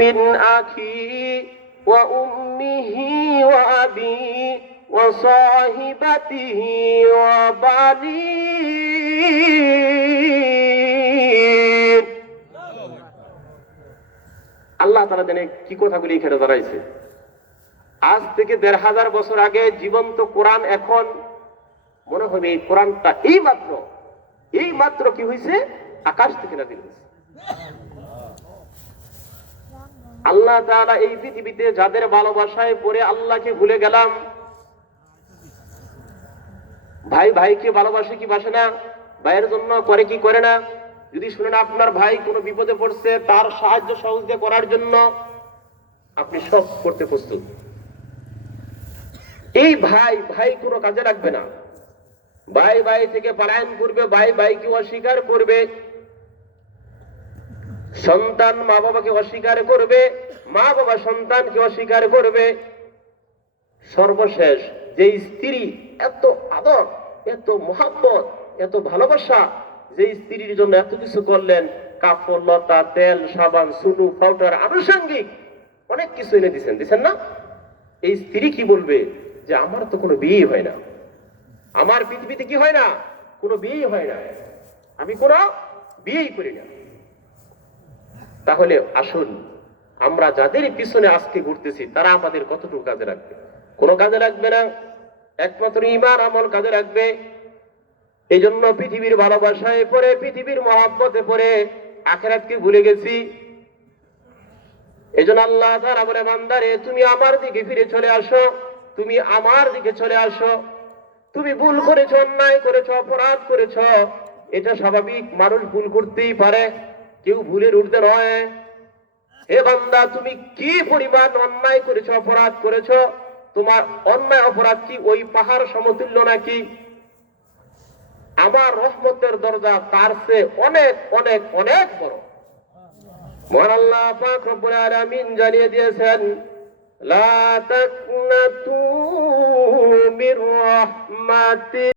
من أخي وأمه وأبي وصاحبته وبنيه আল্লাহ তাআলা জানে কি কথাগুলি এখানে দাঁড়াইছে। আজ থেকে ১৫০০ বছর আগে জীবন্ত কোরআন এখন মনে হবে এই কোরআনটা এই মাত্র কি হয়েছে, আকাশ থেকে নাযিল হয়েছে। আল্লাহ তাআলা এই পৃথিবীতে যাদের ভালোবাসায় পড়ে আল্লাহকে ভুলে গেলাম, ভাই ভাইকে ভালোবাসে কি বাসে না, ভাইয়ের জন্য করে কি করে না, যদি শুনেন আপনার ভাই কোনো বিপদে পড়ছে তার সাহায্য সহযোগিতা করার জন্য আপনি সব করতে প্রস্তুত। এই ভাই ভাই কোনো কাজে রাখবে না, ভাই ভাই থেকে পলায়ন করবে, ভাই ভাইকে অস্বীকার করবে, সন্তান মা বাবাকে অস্বীকার করবে, মা বাবা সন্তানকে অস্বীকার করবে। সর্বশেষ যে স্ত্রী এত আদর, এত মহব্বত, এত ভালোবাসা, যে স্ত্রীর জন্য এত কিছু করলেন, কাপড় লতা, তেল, সাবান, সুনু, পাউডার, আনুষঙ্গিক অনেক কিছু এনে দিচ্ছেন না? এই স্ত্রী কি বলবে যে আমার তো কোনো বিয়ে হয় না, আমার পৃথিবীতে কি হয় না, কোনো বিয়ে হয় না, আমি কোনো বিয়েই করি না। তাহলে আসুন আমরা যাদের পিছনে আজকে ঘুরতেছি তারা আমাদের কতটুকু কাজে রাখবে? কোনো কাজে রাখবে না, একমাত্র ঈমান আমল কাজে রাখবে। এই জন্য পৃথিবীর ভালোবাসায় পড়ে, পৃথিবীর মহব্বতে পড়ে আখিরাতকে ভুলে গেছি। এই জন্য আল্লাহ তাআলা বলে, বান্দারে তুমি আমার দিকে ফিরে চলে আসো, তুমি আমার দিকে চলে আসো। তুমি ভুল করেছো, অন্যায় করেছো, অপরাধ করেছো, এটা স্বাভাবিক, মানুষ ভুল করতেই পারে, কেউ ভুলের ঊর্ধ্বে নয়। হে বান্দা, তুমি কি পরিমাণ অন্যায় করেছো, অপরাধ করেছো, তোমার অন্যায় অপরাধ কি ওই পাহাড় সমতুল্য নাকি? আমার রহমতের দরজা তার চেয়ে অনেক অনেক অনেক বড়। মহান আল্লাহ পাক রব্বুল আলামিন জানিয়ে দিয়েছেন, লা তাকনাতু মির রাহমাতি।